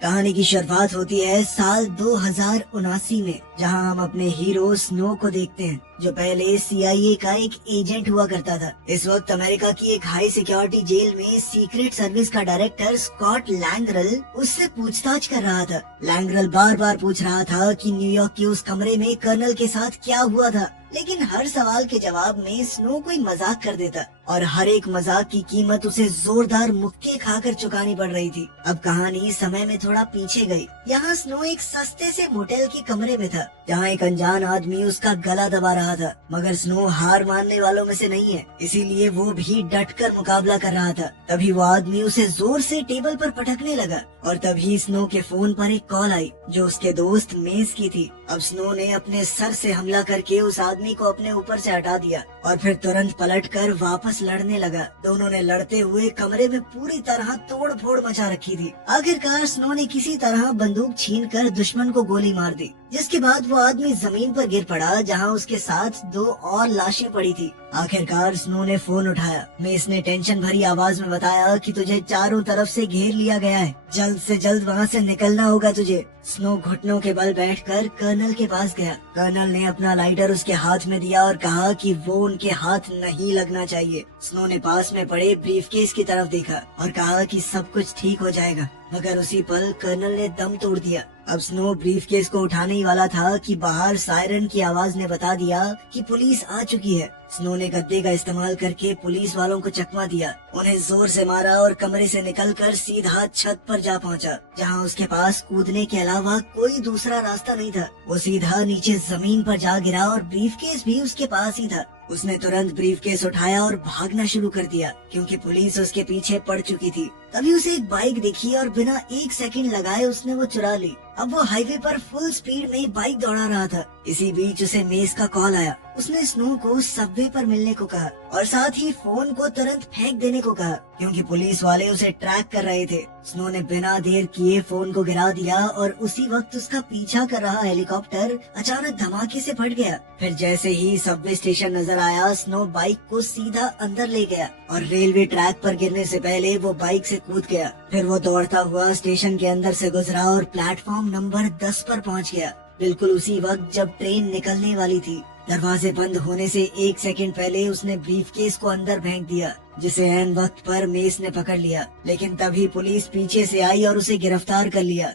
कहानी की शुरुआत होती है साल 2079 में, जहां हम अपने हीरो स्नो को देखते हैं, जो पहले CIA का एक एजेंट हुआ करता था। इस वक्त अमेरिका की एक हाई सिक्योरिटी जेल में सीक्रेट सर्विस का डायरेक्टर स्कॉट लैंगरल उससे पूछताछ कर रहा था। लैंगरल बार बार पूछ रहा था कि न्यूयॉर्क के उस कमरे में कर्नल के साथ क्या हुआ था, लेकिन हर सवाल के जवाब में स्नो कोई मजाक कर देता और हर एक मजाक की कीमत उसे जोरदार मुक्के खाकर चुकानी पड़ रही थी। अब कहानी समय में थोड़ा पीछे गई। यहाँ स्नो एक सस्ते से मोटेल के कमरे में था, जहाँ एक अनजान आदमी उसका गला दबा रहा था। मगर स्नो हार मानने वालों में से नहीं है, इसीलिए वो भी डटकर मुकाबला कर रहा था। तभी वो आदमी उसे जोर से टेबल पर पटकने लगा और तभी स्नो के फोन पर एक कॉल आई, जो उसके दोस्त मेस की थी। अब स्नो ने अपने सर से हमला करके उस आदमी को अपने ऊपर से हटा दिया और फिर तुरंत पलटकर वापस लड़ने लगा। दोनों ने लड़ते हुए कमरे में पूरी तरह तोड़ फोड़ मचा रखी थी। आखिरकार स्नो ने किसी तरह बंदूक छीनकर दुश्मन को गोली मार दी, जिसके बाद वो आदमी जमीन पर गिर पड़ा, जहां उसके साथ 2 और लाशें पड़ी थी। आखिरकार स्नो ने फोन उठाया। मेस ने टेंशन भरी आवाज में बताया कि तुझे चारों तरफ से घेर लिया गया है, जल्द से जल्द वहाँ से निकलना होगा तुझे। स्नो घुटनों के बल बैठकर कर्नल के पास गया। कर्नल ने अपना लाइटर उसके हाथ में दिया और कहा कि वो उनके हाथ नहीं लगना चाहिए। स्नो ने पास में पड़े ब्रीफकेस की तरफ देखा और कहा कि सब कुछ ठीक हो जाएगा, मगर उसी पल कर्नल ने दम तोड़ दिया। अब स्नो ब्रीफकेस को उठाने ही वाला था कि बाहर सायरन की आवाज ने बता दिया कि पुलिस आ चुकी है। स्नो ने गद्दे का इस्तेमाल करके पुलिस वालों को चकमा दिया, उन्हें जोर से मारा और कमरे से निकलकर सीधा छत पर जा पहुंचा, जहां उसके पास कूदने के अलावा कोई दूसरा रास्ता नहीं था। वो सीधा नीचे जमीन पर जा गिरा और ब्रीफकेस भी उसके पास ही था। उसने तुरंत ब्रीफकेस उठाया और भागना शुरू कर दिया, क्योंकि पुलिस उसके पीछे पड़ चुकी थी। तभी उसे एक बाइक दिखी और बिना 1 सेकंड लगाए उसने वो चुरा ली। अब वो हाईवे पर फुल स्पीड में बाइक दौड़ा रहा था। इसी बीच उसे मेस का कॉल आया। उसने स्नो को सबवे पर मिलने को कहा और साथ ही फोन को तुरंत फेंक देने को कहा, क्योंकि पुलिस वाले उसे ट्रैक कर रहे थे। स्नो ने बिना देर किए फोन को गिरा दिया और उसी वक्त उसका पीछा कर रहा हेलीकॉप्टर अचानक धमाके से फट गया। फिर जैसे ही सबवे स्टेशन नजर आया, स्नो बाइक को सीधा अंदर ले गया और रेलवे ट्रैक पर गिरने से पहले वो बाइक से कूद गया। फिर वो दौड़ता हुआ स्टेशन के अंदर से गुजरा और प्लेटफॉर्म नंबर 10 पर पहुंच गया, बिल्कुल उसी वक्त जब ट्रेन निकलने वाली थी। दरवाजे बंद होने से 1 सेकंड पहले उसने ब्रीफकेस को अंदर फेंक दिया, जिसे ऐन वक्त पर मेस ने पकड़ लिया। लेकिन तभी पुलिस पीछे से आई और उसे गिरफ्तार कर लिया।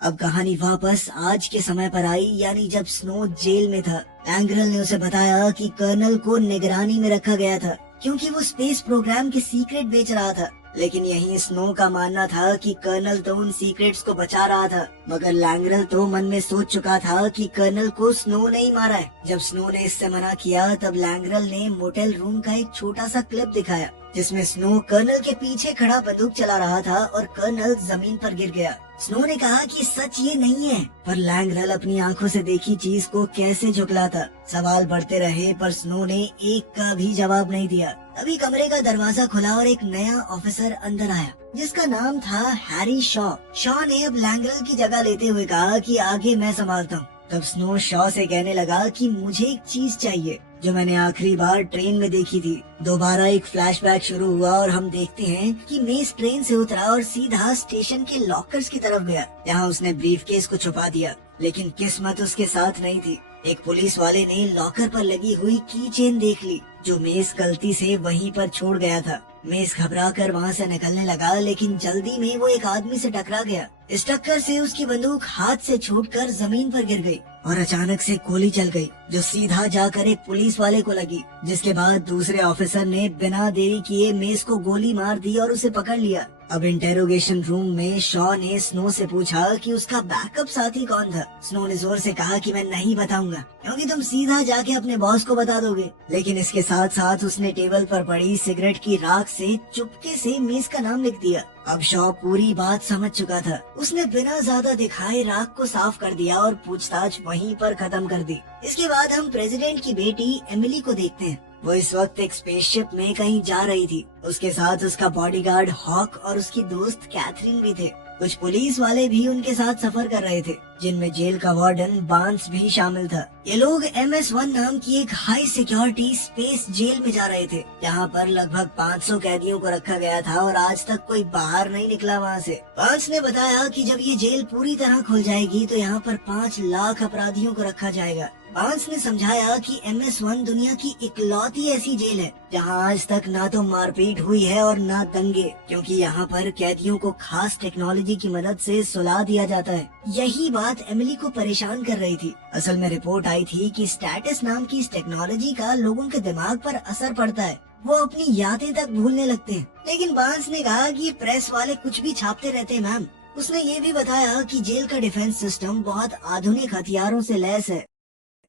अब कहानी वापस आज के समय पर आई, यानी जब स्नो जेल में था। लैंगरल ने उसे बताया कि कर्नल को निगरानी में रखा गया था, क्योंकि वो स्पेस प्रोग्राम के सीक्रेट बेच रहा था। लेकिन यहीं स्नो का मानना था कि कर्नल तो उन सीक्रेट्स को बचा रहा था, मगर लैंगरल तो मन में सोच चुका था कि कर्नल को स्नो ने ही मारा है। जब स्नो ने इससे मना किया, तब लैंगरल ने मोटेल रूम का एक छोटा सा क्लिप दिखाया, जिसमें स्नो कर्नल के पीछे खड़ा बंदूक चला रहा था और कर्नल जमीन पर गिर गया। स्नो ने कहा कि सच ये नहीं है, पर लैंगरल अपनी आंखों से देखी चीज को कैसे झुकलाता। सवाल बढ़ते रहे, पर स्नो ने एक का भी जवाब नहीं दिया। अभी कमरे का दरवाजा खुला और एक नया ऑफिसर अंदर आया, जिसका नाम था हैरी शॉ। शॉ ने अब लैंगरल की जगह लेते हुए कहा कि आगे मैं संभालता हूँ। तब स्नो शॉ से कहने लगा कि मुझे एक चीज चाहिए, जो मैंने आखिरी बार ट्रेन में देखी थी। दोबारा एक फ्लैशबैक शुरू हुआ और हम देखते हैं कि मेस ट्रेन से उतरा और सीधा स्टेशन के लॉकर्स की तरफ गया, जहाँ उसने ब्रीफकेस को छुपा दिया। लेकिन किस्मत उसके साथ नहीं थी। एक पुलिस वाले ने लॉकर पर लगी हुई की चेन देख ली, जो मेस गलती से वहीं पर छोड़ गया था। मेस घबराकर वहाँ से निकलने लगा, लेकिन जल्दी में वो एक आदमी से टकरा गया। इस टक्कर से उसकी बंदूक हाथ से छूटकर जमीन पर गिर गई और अचानक से गोली चल गई, जो सीधा जाकर एक पुलिस वाले को लगी। जिसके बाद दूसरे ऑफिसर ने बिना देरी किए मेस को गोली मार दी और उसे पकड़ लिया। अब इंटेरोगेशन रूम में शॉ ने स्नो से पूछा कि उसका बैकअप साथी कौन था। स्नो ने जोर से कहा कि मैं नहीं बताऊंगा, क्योंकि तुम सीधा जाके अपने बॉस को बता दोगे। लेकिन इसके साथ साथ उसने टेबल पर पड़ी सिगरेट की राख से चुपके से मेस का नाम लिख दिया। अब शॉ पूरी बात समझ चुका था। उसने बिना ज्यादा दिखाए राख को साफ कर दिया और पूछताछ वहीं पर खत्म कर दी। इसके बाद हम प्रेसिडेंट की बेटी एमिली को देखते हैं। वो इस वक्त एक स्पेसशिप में कहीं जा रही थी। उसके साथ उसका बॉडीगार्ड हॉक और उसकी दोस्त कैथरीन भी थे। कुछ पुलिस वाले भी उनके साथ सफर कर रहे थे, जिनमें जेल का वार्डन बांस भी शामिल था। ये लोग MS-1 नाम की एक हाई सिक्योरिटी स्पेस जेल में जा रहे थे, जहाँ पर लगभग 500 कैदियों को रखा गया था और आज तक कोई बाहर नहीं निकला वहाँ से। बांस ने बताया कि जब ये जेल पूरी तरह खुल जाएगी तो यहाँ पर 5 लाख अपराधियों को रखा जाएगा। बांस ने समझाया कि MS-1 दुनिया की इकलौती ऐसी जेल है जहां आज तक ना तो मारपीट हुई है और ना दंगे, क्योंकि यहाँ पर कैदियों को खास टेक्नोलॉजी की मदद से सुला दिया जाता है। यही बात एमिली को परेशान कर रही थी। असल में रिपोर्ट आई थी कि स्टेटस नाम की इस टेक्नोलॉजी का लोगों के दिमाग पर असर पड़ता है, वो अपनी यादें तक भूलने लगते हैं। लेकिन बांस ने कहा कि प्रेस वाले कुछ भी छापते रहते हैं मैम। उसने ये भी बताया कि जेल का डिफेंस सिस्टम बहुत आधुनिक हथियारों से लैस है।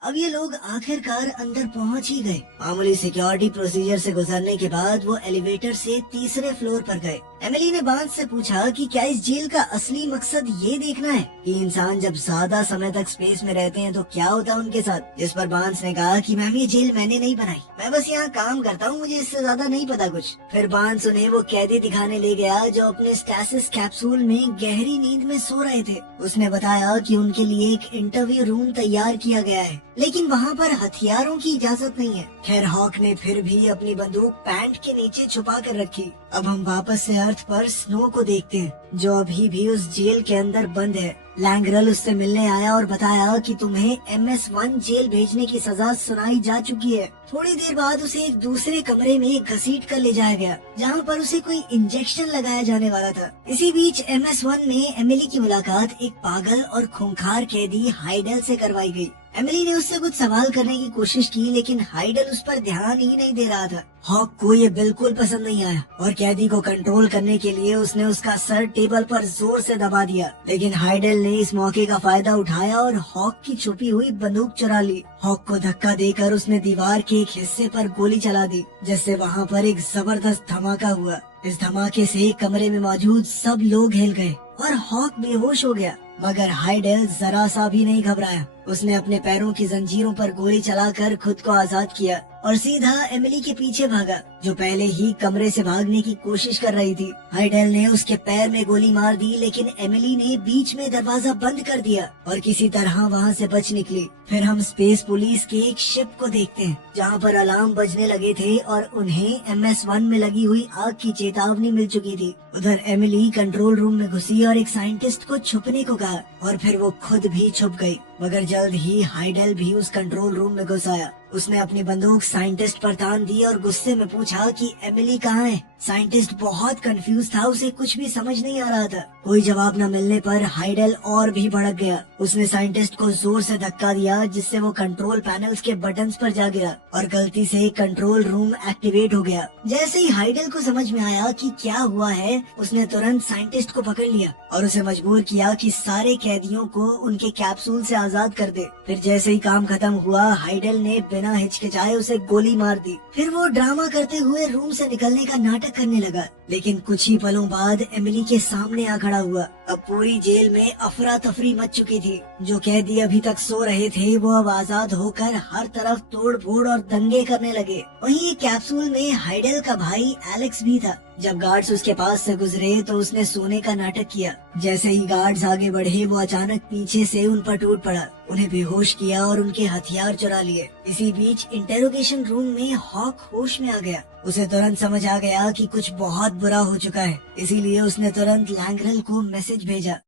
अब ये लोग आखिरकार अंदर पहुंच ही गए। मामूली सिक्योरिटी प्रोसीजर से गुजरने के बाद वो एलिवेटर से तीसरे फ्लोर पर गए। एमिली ने बांस से पूछा कि क्या इस जेल का असली मकसद ये देखना है कि इंसान जब ज्यादा समय तक स्पेस में रहते हैं तो क्या होता है उनके साथ। जिस पर बांस ने कहा कि मैम ये जेल मैंने नहीं बनाई, मैं बस यहाँ काम करता हूँ, मुझे इससे ज्यादा नहीं पता कुछ। फिर बांस उन्हें वो कैदी दिखाने ले गया जो अपने स्टैसिस कैप्सूल में गहरी नींद में सो रहे थे। उसने बताया कि उनके लिए एक इंटरव्यू रूम तैयार किया गया है, लेकिन वहाँ पर हथियारों की इजाजत नहीं है। खैर हॉक ने फिर भी अपनी बंदूक पैंट के नीचे छुपा कर रखी। अब हम वापस से अर्थ पर स्नो को देखते हैं, जो अभी भी उस जेल के अंदर बंद है। लैंग्रल उससे मिलने आया और बताया कि तुम्हें MS-1 जेल भेजने की सजा सुनाई जा चुकी है। थोड़ी देर बाद उसे एक दूसरे कमरे में घसीट कर ले जाया गया, जहाँ पर उसे कोई इंजेक्शन लगाया जाने वाला था। इसी बीच MS-1 में एमिली की मुलाकात एक पागल और खूंखार कैदी हाइडल से करवाई गई। एमिली ने उससे कुछ सवाल करने की कोशिश की, लेकिन हाइडल उस पर ध्यान ही नहीं दे रहा था। हॉक को ये बिल्कुल पसंद नहीं आया और कैदी को कंट्रोल करने के लिए उसने उसका सर टेबल पर जोर से दबा दिया। लेकिन हाइडल ने इस मौके का फायदा उठाया और हॉक की छुपी हुई बंदूक चुरा ली। हॉक को धक्का देकर उसने दीवार के एक हिस्से पर गोली चला दी, जिससे वहाँ पर एक जबरदस्त धमाका हुआ। इस धमाके से कमरे में मौजूद सब लोग हिल गए और हॉक बेहोश हो गया, मगर हाइडल जरा सा भी नहीं घबराया। उसने अपने पैरों की जंजीरों पर गोली चलाकर खुद को आजाद किया और सीधा एमिली के पीछे भागा, जो पहले ही कमरे से भागने की कोशिश कर रही थी। हाइडल ने उसके पैर में गोली मार दी, लेकिन एमिली ने बीच में दरवाजा बंद कर दिया और किसी तरह वहाँ से बच निकली। फिर हम स्पेस पुलिस के एक शिप को देखते हैं, जहाँ पर अलार्म बजने लगे थे और उन्हें MS-1 में लगी हुई आग की चेतावनी मिल चुकी थी। उधर एमिली कंट्रोल रूम में घुसी और एक साइंटिस्ट को छुपने को कहा और फिर वो खुद भी छुप गई, मगर जल्द ही हाइडल भी उस कंट्रोल रूम में घुस आया। उसने अपनी बंदूक साइंटिस्ट पर तान दी और गुस्से में पूछा कि एमिली कहाँ है। साइंटिस्ट बहुत कंफ्यूज था, उसे कुछ भी समझ नहीं आ रहा था। कोई जवाब न मिलने पर हाइडल और भी भड़क गया। उसने साइंटिस्ट को जोर से धक्का दिया, जिससे वो कंट्रोल पैनल्स के बटन्स पर जा गिरा और गलती से कंट्रोल रूम एक्टिवेट हो गया। जैसे ही हाइडल को समझ में आया कि क्या हुआ है, उसने तुरंत साइंटिस्ट को पकड़ लिया और उसे मजबूर किया कि सारे कैदियों को उनके कैप्सूल से आजाद कर दे। फिर जैसे ही काम खत्म हुआ, हाइडल ने बिना हिचकिचाए उसे गोली मार दी। फिर वो ड्रामा करते हुए रूम से निकलने का नाटक करने लगा, लेकिन कुछ ही पलों बाद एमिली के सामने आ खड़ा हुआ। अब पूरी जेल में अफरा तफरी मच चुकी थी। जो कैदी अभी तक सो रहे थे वो अब आजाद होकर हर तरफ तोड़ फोड़ और दंगे करने लगे। वहीं कैप्सूल में हाइडल का भाई एलेक्स भी था। जब गार्ड्स उसके पास से गुजरे तो उसने सोने का नाटक किया। जैसे ही गार्ड्स आगे बढ़े, वो अचानक पीछे से उन पर टूट पड़ा, उन्हें बेहोश किया और उनके हथियार चुरा लिए। इसी बीच इंटेरोगेशन रूम में हॉक होश में आ गया। उसे तुरंत समझ आ गया कि कुछ बहुत बुरा हो चुका है, इसीलिए उसने तुरंत लैंग्रल को मैसेज भेजा।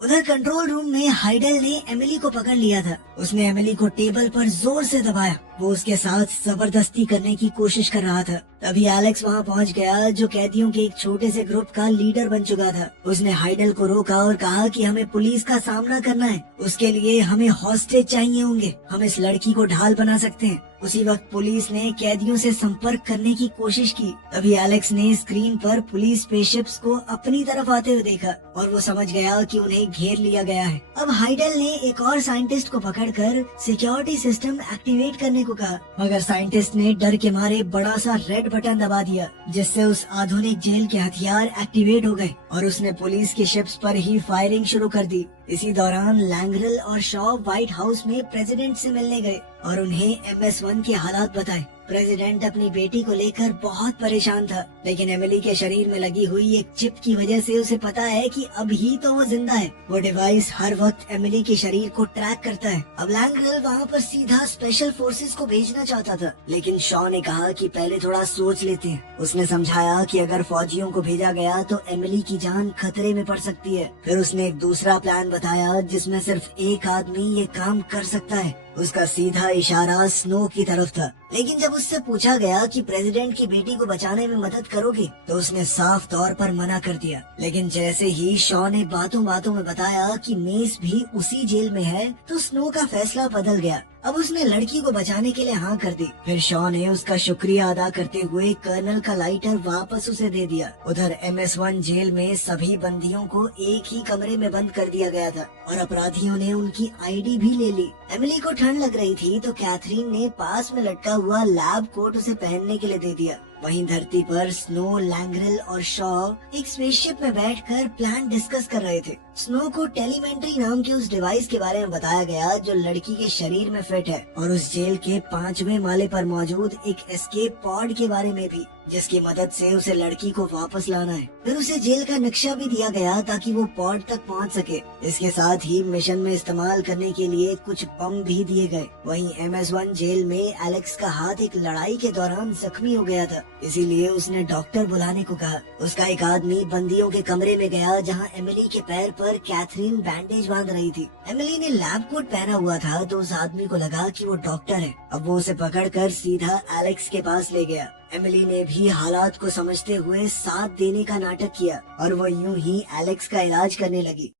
उधर कंट्रोल रूम में हाइडल ने एमिली को पकड़ लिया था। उसने एमिली को टेबल पर जोर से दबाया। वो उसके साथ जबरदस्ती करने की कोशिश कर रहा था। तभी एलेक्स वहाँ पहुँच गया, जो कैदियों के एक छोटे से ग्रुप का लीडर बन चुका था। उसने हाइडल को रोका और कहा कि हमें पुलिस का सामना करना है, उसके लिए हमें हॉस्टेज चाहिए होंगे, हम इस लड़की को ढाल बना सकते हैं। उसी वक्त पुलिस ने कैदियों से संपर्क करने की कोशिश की। तभी एलेक्स ने स्क्रीन पर पुलिस स्पेसशिप्स को अपनी तरफ आते हुए देखा और वो समझ गया कि उन्हें घेर लिया गया है। अब हाइडल ने एक और साइंटिस्ट को पकड़कर सिक्योरिटी सिस्टम एक्टिवेट करने को कहा, मगर साइंटिस्ट ने डर के मारे बड़ा सा रेड बटन दबा दिया, जिससे उस आधुनिक जेल के हथियार एक्टिवेट हो गए और उसने पुलिस की शिप्स पर ही फायरिंग शुरू कर दी। इसी दौरान लैंग्रल और शॉ व्हाइट हाउस में प्रेसिडेंट से मिलने गए और उन्हें MS-1 के हालात बताए। प्रेसिडेंट अपनी बेटी को लेकर बहुत परेशान था, लेकिन एमिली के शरीर में लगी हुई एक चिप की वजह से उसे पता है कि अब ही तो वो जिंदा है। वो डिवाइस हर वक्त एमिली के शरीर को ट्रैक करता है। अब लैंग्रेल वहाँ पर सीधा स्पेशल फोर्सेस को भेजना चाहता था, लेकिन शॉ ने कहा कि पहले थोड़ा सोच लेते हैं। उसने समझाया कि अगर फौजियों को भेजा गया तो एमिली की जान खतरे में पड़ सकती है। फिर उसने एक दूसरा प्लान बताया जिसमें सिर्फ एक आदमी ये काम कर सकता है। उसका सीधा इशारा स्नो की तरफ था, लेकिन जब उससे पूछा गया कि प्रेसिडेंट की बेटी को बचाने में मदद करोगे, तो उसने साफ तौर पर मना कर दिया। लेकिन जैसे ही शॉ ने बातों बातों में बताया कि मेस भी उसी जेल में है, तो स्नो का फैसला बदल गया। अब उसने लड़की को बचाने के लिए हाँ कर दी। फिर शॉ ने उसका शुक्रिया अदा करते हुए कर्नल का लाइटर वापस उसे दे दिया। उधर MS-1 जेल में सभी बंदियों को एक ही कमरे में बंद कर दिया गया था और अपराधियों ने उनकी ID भी ले ली। एमिली को ठंड लग रही थी तो कैथरीन ने पास में लटका हुआ लैब कोट उसे पहनने के लिए दे दिया। वहीं धरती पर स्नो, लैंग्रेल और शॉ एक स्पेसशिप में बैठकर प्लान डिस्कस कर रहे थे। स्नो को टेलीमेंट्री नाम के उस डिवाइस के बारे में बताया गया जो लड़की के शरीर में फिट है, और उस जेल के 5वें माले पर मौजूद एक एस्केप पॉड के बारे में भी, जिसकी मदद से उसे लड़की को वापस लाना है। फिर उसे जेल का नक्शा भी दिया गया ताकि वो पॉड तक पहुंच सके। इसके साथ ही मिशन में इस्तेमाल करने के लिए कुछ बम भी दिए गए। वहीं MS-1 जेल में एलेक्स का हाथ एक लड़ाई के दौरान जख्मी हो गया था, इसीलिए उसने डॉक्टर बुलाने को कहा। उसका एक आदमी बंदियों के कमरे में गया जहां एमिली के पैर पर कैथरीन बैंडेज बांध रही थी। एमिली ने लैब कोट पहना हुआ था तो उस आदमी को लगा कि वो डॉक्टर है। अब वो उसे पकड़कर सीधा एलेक्स के पास ले गया। एमिली ने भी हालात को समझते हुए साथ देने का नाटक किया और वो यूं ही एलेक्स का इलाज करने लगी।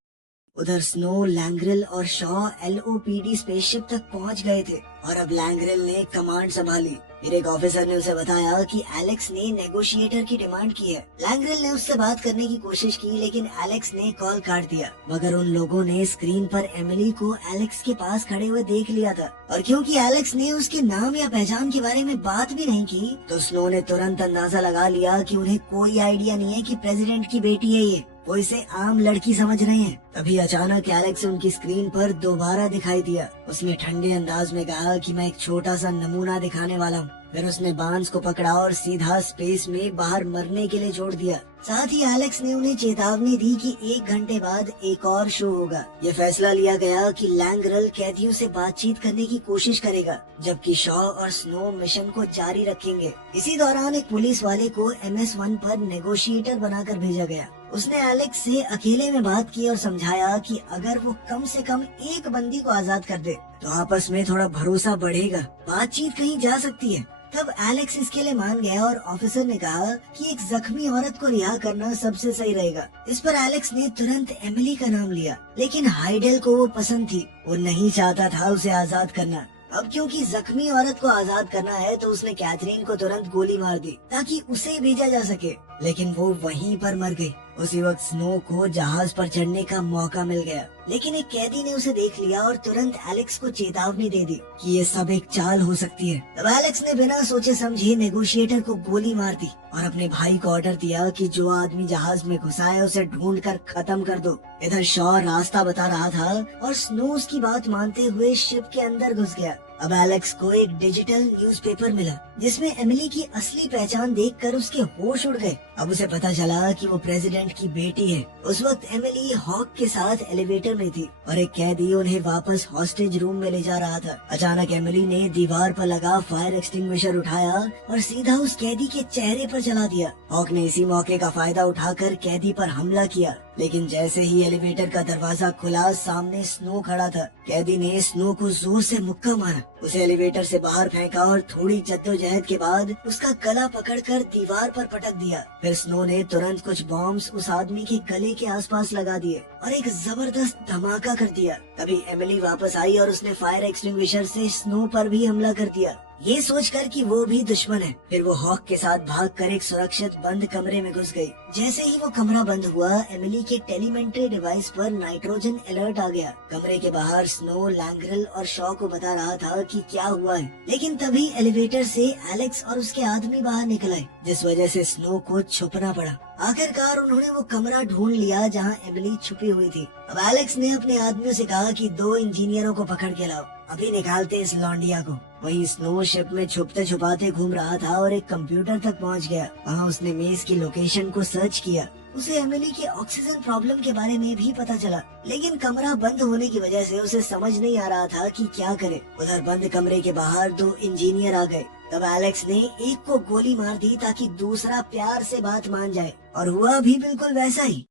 उधर स्नो, लैंग्रेल और शॉ LOPD स्पेसशिप तक पहुंच गए थे और अब लैंग्रेल ने कमांड संभाली। फिर एक ऑफिसर ने उसे बताया कि एलेक्स ने नेगोशिएटर की डिमांड की है। लैंग्रेल ने उससे बात करने की कोशिश की, लेकिन एलेक्स ने कॉल काट दिया। मगर उन लोगों ने स्क्रीन पर एमिली को एलेक्स के पास खड़े हुए देख लिया था, और क्योंकि एलेक्स ने उसके नाम या पहचान के बारे में बात भी नहीं की, तो स्नो ने तुरंत अंदाजा लगा लिया कि उन्हें कोई आइडिया नहीं है कि प्रेसिडेंट की बेटी है ये, वो इसे आम लड़की समझ रहे हैं। तभी अचानक एलेक्स उनकी स्क्रीन पर दोबारा दिखाई दिया। उसने ठंडे अंदाज में कहा कि मैं एक छोटा सा नमूना दिखाने वाला हूँ। फिर उसने बांस को पकड़ा और सीधा स्पेस में बाहर मरने के लिए छोड़ दिया। साथ ही एलेक्स ने उन्हें चेतावनी दी कि 1 घंटे बाद एक और शो होगा। ये फैसला लिया गया कि लैंग्रेल कैदियों से बातचीत करने की कोशिश करेगा, जबकि शॉ और स्नो मिशन को जारी रखेंगे। इसी दौरान एक पुलिस वाले को MS-1 पर नेगोशिएटर बनाकर भेजा गया। उसने एलेक्स से अकेले में बात की और समझाया कि अगर वो कम से कम एक बंदी को आजाद कर दे तो आपस में थोड़ा भरोसा बढ़ेगा, बातचीत कहीं जा सकती है। तब एलेक्स इसके लिए मान गया और ऑफिसर ने कहा कि एक जख्मी औरत को रिहा करना सबसे सही रहेगा। इस पर एलेक्स ने तुरंत एमिली का नाम लिया, लेकिन हाइडेल को वो पसंद थी। वो नहीं चाहता था उसे आजाद करना। अब क्योंकि जख्मी औरत को आजाद करना है तो उसने कैथरीन को तुरंत गोली मार दी ताकि उसे भेजा जा सके, लेकिन वो वहीं पर मर गई। उसी वक्त स्नो को जहाज पर चढ़ने का मौका मिल गया, लेकिन एक कैदी ने उसे देख लिया और तुरंत एलेक्स को चेतावनी दे दी कि ये सब एक चाल हो सकती है। तब एलेक्स ने बिना सोचे समझे नेगोशिएटर को गोली मार दी और अपने भाई को ऑर्डर दिया कि जो आदमी जहाज में घुसा है उसे ढूंढ कर खत्म कर दो। इधर शॉ रास्ता बता रहा था और स्नो उसकी बात मानते हुए शिप के अंदर घुस गया। अब एलेक्स को एक डिजिटल न्यूज़पेपर मिला जिसमें एमिली की असली पहचान देखकर उसके होश उड़ गए। अब उसे पता चला कि वो प्रेसिडेंट की बेटी है। उस वक्त एमिली हॉक के साथ एलिवेटर में थी और एक कैदी उन्हें वापस हॉस्टेज रूम में ले जा रहा था। अचानक एमिली ने दीवार पर लगा फायर एक्सटिंग्विशर उठाया और सीधा उस कैदी के चेहरे पर चला दिया। हॉक ने इसी मौके का फायदा उठाकर कैदी पर हमला किया, लेकिन जैसे ही एलिवेटर का दरवाजा खुला सामने स्नो खड़ा था। कैदी ने स्नो को जोर से मुक्का मारा, उसे एलिवेटर से बाहर फेंका और थोड़ी जद्दोजहद के बाद उसका गला पकड़कर दीवार पर पटक दिया। फिर स्नो ने तुरंत कुछ बॉम्ब्स उस आदमी के गले के आसपास लगा दिए और एक जबरदस्त धमाका कर दिया। तभी एमिली वापस आई और उसने फायर एक्सटिंग्विशर से स्नो पर भी हमला कर दिया, ये सोचकर कि वो भी दुश्मन है। फिर वो हॉक के साथ भागकर एक सुरक्षित बंद कमरे में घुस गई। जैसे ही वो कमरा बंद हुआ एमिली के टेलीमेंट्री डिवाइस पर नाइट्रोजन अलर्ट आ गया। कमरे के बाहर स्नो, लैंग्रेल और शॉ को बता रहा था कि क्या हुआ है, लेकिन तभी एलिवेटर से एलेक्स और उसके आदमी बाहर निकल आए, जिस वजह से स्नो को छुपना पड़ा। आखिरकार उन्होंने वो कमरा ढूंढ लिया जहाँ एमिली छुपी हुई थी। अब एलेक्स ने अपने आदमियों से कहा कि 2 इंजीनियरों को पकड़ के लाओ। अभी निकालते इस लौंडिया को। वहीं स्नो शिप में छुपते छुपाते घूम रहा था और एक कंप्यूटर तक पहुंच गया। वहां उसने मेस की लोकेशन को सर्च किया। उसे एमिली की ऑक्सीजन प्रॉब्लम के बारे में भी पता चला, लेकिन कमरा बंद होने की वजह से उसे समझ नहीं आ रहा था कि क्या करे। उधर बंद कमरे के बाहर 2 इंजीनियर आ गए। तब एलेक्स ने एक को गोली मार दी ताकि दूसरा प्यार से बात मान जाए, और हुआ भी बिल्कुल वैसा ही।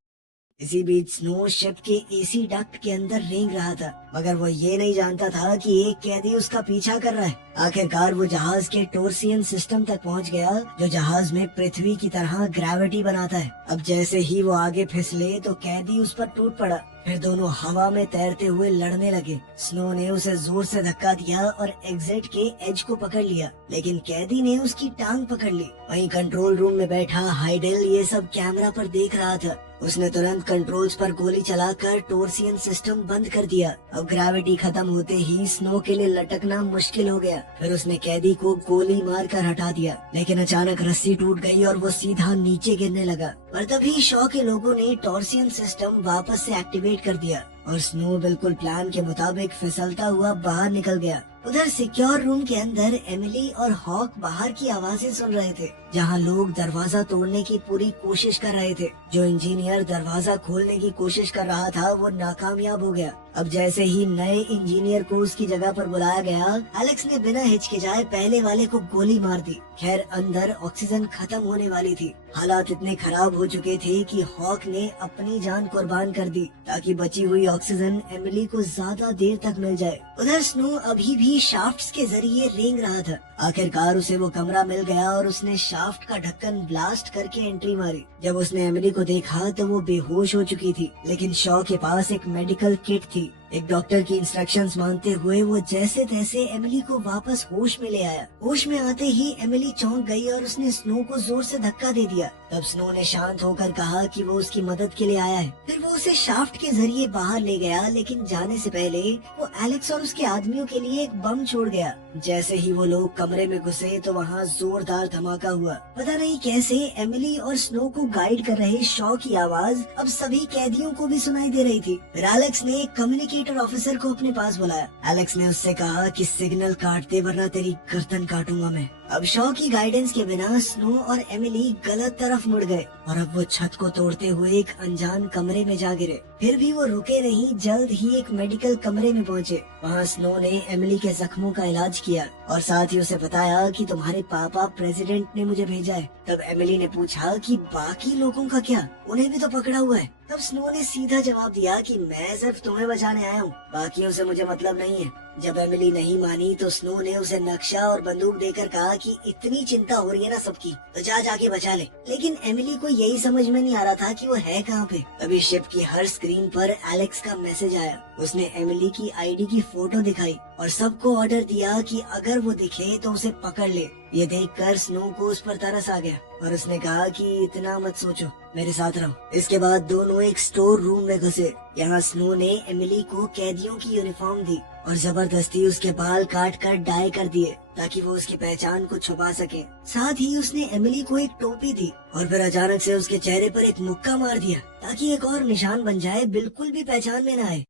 इसी बीच स्नो शिप के एसी डक्ट के अंदर रेंग रहा था, मगर वो ये नहीं जानता था कि एक कैदी उसका पीछा कर रहा है। आखिरकार वो जहाज के टोर्सियन सिस्टम तक पहुंच गया, जो जहाज में पृथ्वी की तरह ग्रेविटी बनाता है। अब जैसे ही वो आगे फिसले तो कैदी उस पर टूट पड़ा। फिर दोनों हवा में तैरते हुए लड़ने लगे। स्नो ने उसे जोर से धक्का दिया और एग्जिट के एज को पकड़ लिया, लेकिन कैदी ने उसकी टांग पकड़ ली। वहीं कंट्रोल रूम में बैठा हाइडेल ये सब कैमरा पर देख रहा था। उसने तुरंत कंट्रोल्स पर गोली चलाकर टोर्सियन सिस्टम बंद कर दिया। अब ग्रेविटी खत्म होते ही स्नो के लिए लटकना मुश्किल हो गया। फिर उसने कैदी को गोली मारकर हटा दिया, लेकिन अचानक रस्सी टूट गई और वो सीधा नीचे गिरने लगा। पर तभी शॉ के लोगों ने टोर्सियन सिस्टम वापस से एक्टिवेट कर दिया और स्नो बिल्कुल प्लान के मुताबिक फिसलता हुआ बाहर निकल गया। उधर सिक्योर रूम के अंदर एमिली और हॉक बाहर की आवाजें सुन रहे थे, जहां लोग दरवाजा तोड़ने की पूरी कोशिश कर रहे थे। जो इंजीनियर दरवाजा खोलने की कोशिश कर रहा था वो नाकामयाब हो गया। अब जैसे ही नए इंजीनियर को उसकी जगह पर बुलाया गया, एलेक्स ने बिना हिचकिचाए पहले वाले को गोली मार दी। खैर अंदर ऑक्सीजन खत्म होने वाली थी। हालात इतने खराब हो चुके थे कि हॉक ने अपनी जान कुर्बान कर दी ताकि बची हुई ऑक्सीजन एमिली को ज्यादा देर तक मिल जाए। उधर स्नो अभी भी शाफ्ट्स के जरिए रेंग रहा था। आखिरकार उसे वो कमरा मिल गया और उसने शाफ्ट का ढक्कन ब्लास्ट करके एंट्री मारी। जब उसने एमिली को देखा तो वो बेहोश हो चुकी थी, लेकिन शॉ के पास एक मेडिकल किट थी। एक डॉक्टर की इंस्ट्रक्शंस मानते हुए वो जैसे तैसे एमिली को वापस होश में ले आया। होश में आते ही एमिली चौंक गई और उसने स्नो को जोर से धक्का दे दिया। तब स्नो ने शांत होकर कहा कि वो उसकी मदद के लिए आया है। फिर वो उसे शाफ्ट के जरिए बाहर ले गया, लेकिन जाने से पहले वो एलेक्स और उसके आदमियों के लिए एक बम छोड़ गया। जैसे ही वो लोग कमरे में घुसे तो वहाँ जोरदार धमाका हुआ। पता नहीं कैसे एमिली और स्नो को गाइड कर रहे शॉ की आवाज अब सभी कैदियों को भी सुनाई दे रही थी। फिर एलेक्स ने एक कम्युनिकेटर ऑफिसर को अपने पास बुलाया। एलेक्स ने उससे कहा कि सिग्नल काट दे वरना तेरी गर्दन काटूंगा मैं। अब शॉ की गाइडेंस के बिना स्नो और एमिली गलत तरफ मुड़ गए और अब वो छत को तोड़ते हुए एक अनजान कमरे में जा गिरे। फिर भी वो रुके नहीं, जल्द ही एक मेडिकल कमरे में पहुँचे। वहाँ स्नो ने एमिली के जख्मों का इलाज किया और साथ ही उसे बताया कि तुम्हारे पापा प्रेसिडेंट ने मुझे भेजा है। तब एमिली ने पूछा कि बाकी लोगों का क्या, उन्हें भी तो पकड़ा हुआ है। तब स्नो ने सीधा जवाब दिया कि मैं सिर्फ तुम्हें बचाने आया हूँ, बाकियों से मुझे मतलब नहीं है। जब एमिली नहीं मानी तो स्नो ने उसे नक्शा और बंदूक देकर कहा कि इतनी चिंता हो रही है ना सबकी, तो जाके बचा ले। लेकिन एमिली को यही समझ में नहीं आ रहा था कि वो है कहाँ पे। तभी शिप की हर स्क्रीन पर एलेक्स का मैसेज आया। उसने एमिली की आईडी की फोटो दिखाई और सबको ऑर्डर दिया कि अगर वो दिखे तो उसे पकड़ ले। ये देखकर स्नो को उस पर तरस आ गया और उसने कहा कि इतना मत सोचो, मेरे साथ रहो। इसके बाद दोनों एक स्टोर रूम में घुसे। यहाँ स्नो ने एमिली को कैदियों की यूनिफॉर्म दी और जबरदस्ती उसके बाल काट कर डाई कर दिए ताकि वो उसकी पहचान को छुपा सके। साथ ही उसने एमिली को एक टोपी दी और फिर अचानक से उसके चेहरे पर एक मुक्का मार दिया ताकि एक और निशान बन जाए, बिल्कुल भी पहचान में न आए।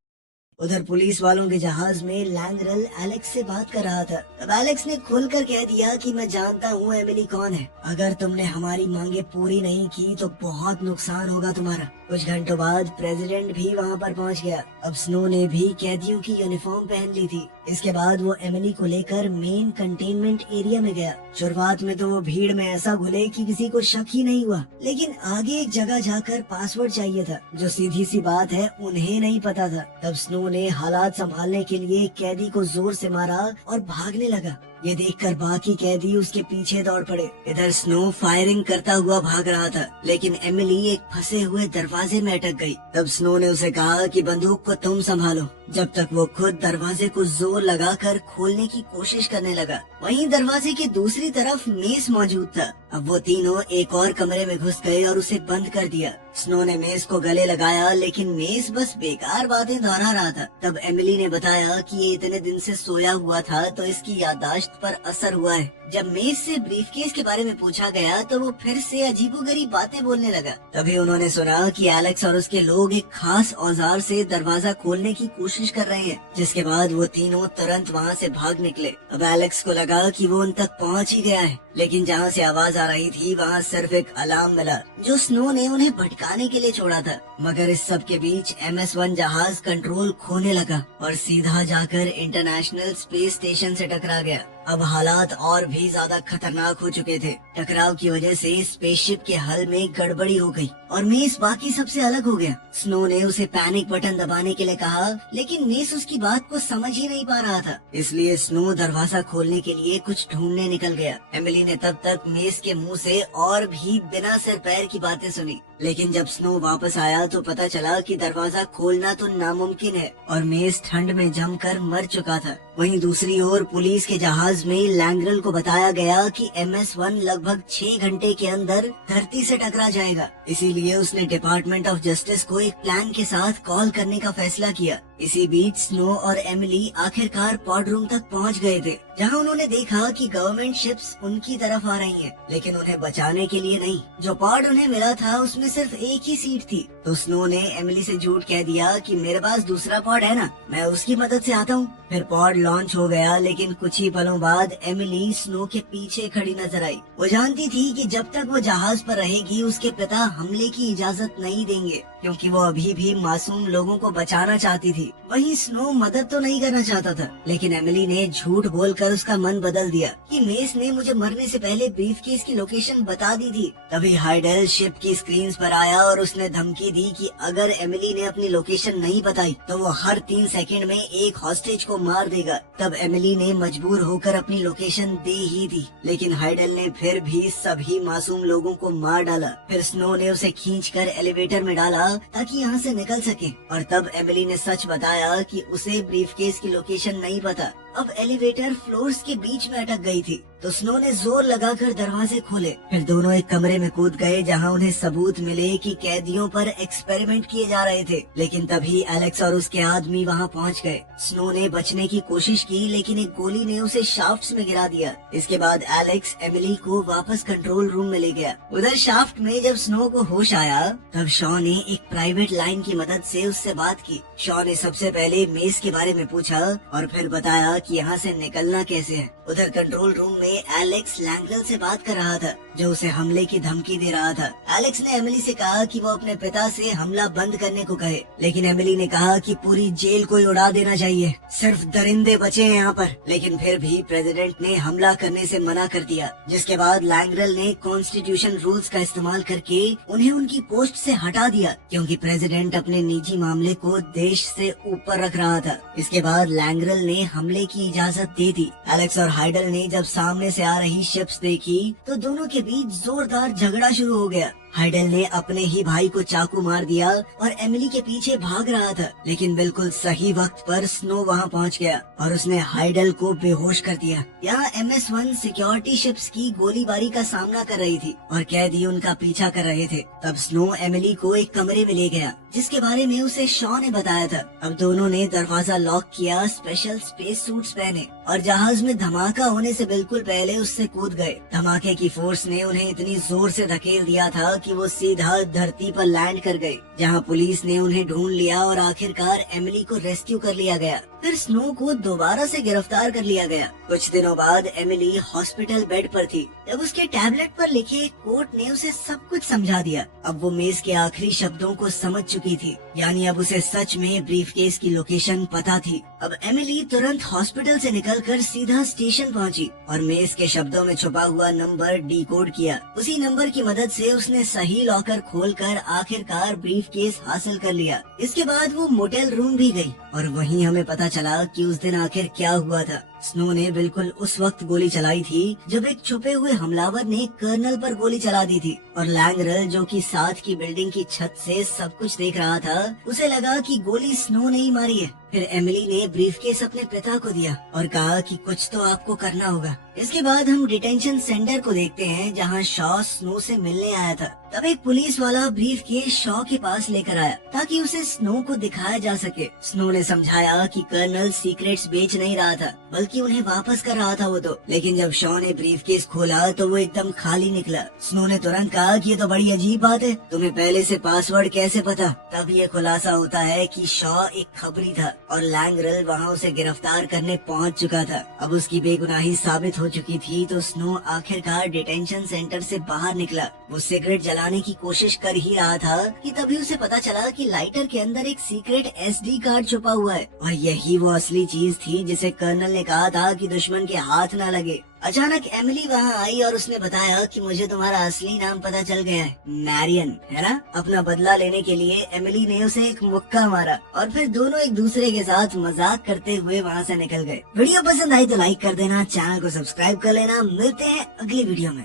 उधर पुलिस वालों के जहाज में लैंगरल एलेक्स से बात कर रहा था। तब एलेक्स ने खुलकर कह दिया कि मैं जानता हूँ एमिली कौन है। अगर तुमने हमारी मांगे पूरी नहीं की तो बहुत नुकसान होगा तुम्हारा। कुछ घंटों बाद प्रेसिडेंट भी वहाँ पर पहुँच गया। अब स्नो ने भी कैदियों की यूनिफॉर्म पहन ली थी। इसके बाद वो एमिली को लेकर मेन कंटेनमेंट एरिया में गया। शुरुआत में तो वो भीड़ में ऐसा घुले कि किसी को शक ही नहीं हुआ, लेकिन आगे एक जगह जाकर पासवर्ड चाहिए था, जो सीधी सी बात है उन्हें नहीं पता था। तब स्नो ने हालात संभालने के लिए कैदी को जोर से मारा और भागने लगा। ये देखकर बाकी कैदी उसके पीछे दौड़ पड़े। इधर स्नो फायरिंग करता हुआ भाग रहा था, लेकिन एमिली एक फंसे हुए दरवाजे में अटक गई। तब स्नो ने उसे कहा कि बंदूक को तुम संभालो, जब तक वो खुद दरवाजे को जोर लगाकर खोलने की कोशिश करने लगा। वहीं दरवाजे की दूसरी तरफ मेस मौजूद था। अब वो तीनों एक और कमरे में घुस गए और उसे बंद कर दिया। स्नो ने मेस को गले लगाया, लेकिन मेस बस बेकार बातें दोहरा रहा था। तब एमिली ने बताया कि ये इतने दिन से सोया हुआ था तो इसकी याददाश्त वक्त पर असर हुआ है। जब मेस से ब्रीफकेस के बारे में पूछा गया तो वो फिर से अजीबोगरीब बातें बोलने लगा। तभी उन्होंने सुना कि एलेक्स और उसके लोग एक खास औजार से दरवाजा खोलने की कोशिश कर रहे हैं, जिसके बाद वो तीनों तुरंत वहाँ से भाग निकले। अब एलेक्स को लगा कि वो उन तक पहुँच ही गया है, लेकिन जहाँ से आवाज आ रही थी वहाँ सिर्फ एक अलार्म मिला जो स्नो ने उन्हें भटकाने के लिए छोड़ा था। मगर इस सब के बीच MS-1 जहाज कंट्रोल खोने लगा और सीधा जाकर इंटरनेशनल स्पेस स्टेशन से टकरा गया। अब हालात और भी ज्यादा खतरनाक हो चुके थे। टकराव की वजह से स्पेसशिप के हल में गड़बड़ी हो गई और मेस बाकी सबसे अलग हो गया। स्नो ने उसे पैनिक बटन दबाने के लिए कहा, लेकिन मेस उसकी बात को समझ ही नहीं पा रहा था। इसलिए स्नो दरवाजा खोलने के लिए कुछ ढूंढने निकल गया। एमिली ने तब तक मेस के मुंह से और भी बिना सिर पैर की बातें सुनी, लेकिन जब स्नो वापस आया तो पता चला कि दरवाजा खोलना तो नामुमकिन है और मेस ठंड में जमकर मर चुका था। वहीं दूसरी ओर पुलिस के जहाज में लैंग्रल को बताया गया कि MS-1 लगभग 6 घंटे के अंदर धरती से टकरा जाएगा। इसीलिए उसने डिपार्टमेंट ऑफ जस्टिस को एक प्लान के साथ कॉल करने का फैसला किया। इसी बीच स्नो और एमिली आखिरकार पॉड रूम तक पहुंच गए थे, जहां उन्होंने देखा कि गवर्नमेंट शिप्स उनकी तरफ आ रही हैं, लेकिन उन्हें बचाने के लिए नहीं। जो पॉड उन्हें मिला था उसमें सिर्फ एक ही सीट थी। तो स्नो ने एमिली से झूठ कह दिया कि मेरे पास दूसरा पॉड है ना, मैं उसकी मदद से आता हूँ। फिर पॉड लॉन्च हो गया, लेकिन कुछ ही पलों बाद एमिली स्नो के पीछे खड़ी नजर आई। वो जानती थी कि जब तक वो जहाज पर रहेगी उसके पिता हमले की इजाजत नहीं देंगे, क्योंकि वो अभी भी मासूम लोगों को बचाना चाहती थी। वहीं स्नो मदद तो नहीं करना चाहता था, लेकिन एमिली ने झूठ बोलकर उसका मन बदल दिया कि मेस ने मुझे मरने से पहले ब्रीफकेस की लोकेशन बता दी थी। तभी हाइडेल शिप की स्क्रीन पर आया और उसने धमकी दी कि अगर एमिली ने अपनी लोकेशन नहीं बताई तो वो हर 3 सेकंड में एक हॉस्टेज को मार देगा। तब एमिली ने मजबूर होकर अपनी लोकेशन दे ही दी, लेकिन हाइडेल ने फिर भी सभी मासूम लोगों को मार डाला। फिर स्नो ने उसे खींचकर एलिवेटर में डाला ताकि यहाँ से निकल सके, और तब एमिली ने सच बताया कि उसे ब्रीफकेस की लोकेशन नहीं पता। अब एलिवेटर फ्लोर्स के बीच में अटक गई थी, तो स्नो ने जोर लगाकर दरवाजे खोले। फिर दोनों एक कमरे में कूद गए जहां उन्हें सबूत मिले कि कैदियों पर एक्सपेरिमेंट किए जा रहे थे। लेकिन तभी एलेक्स और उसके आदमी वहां पहुंच गए। स्नो ने बचने की कोशिश की, लेकिन एक गोली ने उसे शाफ्ट्स में गिरा दिया। इसके बाद एलेक्स एमिली को वापस कंट्रोल रूम में ले गया। उधर शाफ्ट में जब स्नो को होश आया तब शॉ ने एक प्राइवेट लाइन की मदद से उससे बात की। शॉ ने सबसे पहले मेस के बारे में पूछा और फिर बताया कि यहाँ से निकलना कैसे है। उधर कंट्रोल रूम में एलेक्स लैंग्रल से बात कर रहा था, जो उसे हमले की धमकी दे रहा था। एलेक्स ने एमिली से कहा कि वो अपने पिता से हमला बंद करने को कहे, लेकिन एमिली ने कहा कि पूरी जेल को ही उड़ा देना चाहिए, सिर्फ दरिंदे बचे हैं यहाँ पर। लेकिन फिर भी प्रेसिडेंट ने हमला करने से मना कर दिया, जिसके बाद लैंग्रल ने कॉन्स्टिट्यूशन रूल्स का इस्तेमाल करके उन्हें उनकी पोस्ट से हटा दिया, क्योंकि प्रेसिडेंट अपने निजी मामले को देश से ऊपर रख रहा था। इसके बाद लैंग्रल ने हमले की इजाजत दे दी। एलेक्स और हाइडल ने जब सामने से आ रही शिप्स देखी तो दोनों के बीच जोरदार झगड़ा शुरू हो गया। हाइडल ने अपने ही भाई को चाकू मार दिया और एमिली के पीछे भाग रहा था, लेकिन बिल्कुल सही वक्त पर स्नो वहां पहुंच गया और उसने हाइडल को बेहोश कर दिया। यहाँ MS-1 सिक्योरिटी शिप्स की गोलीबारी का सामना कर रही थी और कैदी उनका पीछा कर रहे थे। तब स्नो एमिली को एक कमरे में ले गया, जिसके बारे में उसे शॉ ने बताया था। अब दोनों ने दरवाजा लॉक किया, स्पेशल स्पेस सूट्स पहने और जहाज में धमाका होने से बिल्कुल पहले उससे कूद गए। धमाके की फोर्स ने उन्हें इतनी जोर से धकेल दिया था कि वो सीधा धरती पर लैंड कर गए, जहां पुलिस ने उन्हें ढूंढ लिया और आखिरकार एमिली को रेस्क्यू कर लिया गया। फिर स्नो को दोबारा से गिरफ्तार कर लिया गया। कुछ दिनों बाद एमिली हॉस्पिटल बेड पर थी, जब उसके टैबलेट पर लिखे कोट ने उसे सब कुछ समझा दिया। अब वो मेस के आखिरी शब्दों को समझ चुकी थी, यानी अब उसे सच में ब्रीफकेस की लोकेशन पता थी। अब एमिली तुरंत हॉस्पिटल से निकलकर सीधा स्टेशन पहुंची और मेस के शब्दों में छुपा हुआ नंबर डिकोड किया। उसी नंबर की मदद से उसने सही लॉकर खोलकर आखिरकार ब्रीफकेस हासिल कर लिया। इसके बाद वो मोटेल रूम भी गई और वहीं हमें पता चला कि उस दिन आखिर क्या हुआ था। स्नो ने बिल्कुल उस वक्त गोली चलाई थी जब एक छुपे हुए हमलावर ने कर्नल पर गोली चला दी थी, और लैंग्रल, जो कि साथ की बिल्डिंग की छत से सब कुछ देख रहा था, उसे लगा कि गोली स्नो ने ही मारी है। फिर एमिली ने ब्रीफकेस अपने पिता को दिया और कहा कि कुछ तो आपको करना होगा। इसके बाद हम डिटेंशन सेंटर को देखते हैं, जहां शॉ स्नो से मिलने आया था। तब एक पुलिस वाला ब्रीफकेस शॉ के पास लेकर आया ताकि उसे स्नो को दिखाया जा सके। स्नो ने समझाया कि कर्नल सीक्रेट्स बेच नहीं रहा था, बल्कि कि उन्हें वापस कर रहा था वो तो, लेकिन जब शॉ ने ब्रीफकेस खोला तो वो एकदम खाली निकला। स्नो ने तुरंत कहा कि ये तो बड़ी अजीब बात है, तुम्हें पहले से पासवर्ड कैसे पता? तब ये खुलासा होता है कि शॉ एक खबरी था और लैंगरेल वहाँ उसे गिरफ्तार करने पहुँच चुका था। अब उसकी बेगुनाही साबित हो चुकी थी तो स्नो आखिरकार डिटेंशन सेंटर से बाहर निकला। वो सिगरेट जलाने की कोशिश कर ही रहा था कि तभी उसे पता चला कि लाइटर के अंदर एक सीक्रेट SD कार्ड छुपा हुआ है और यही वो असली चीज थी जिसे कर्नल ने कहा था कि दुश्मन के हाथ ना लगे। अचानक एमिली वहाँ आई और उसने बताया कि मुझे तुम्हारा असली नाम पता चल गया है, मैरियन, है ना? अपना बदला लेने के लिए एमिली ने उसे एक मुक्का मारा और फिर दोनों एक दूसरे के साथ मजाक करते हुए वहाँ से निकल गए। वीडियो पसंद आई तो लाइक कर देना, चैनल को सब्सक्राइब कर लेना। मिलते हैं अगली वीडियो में।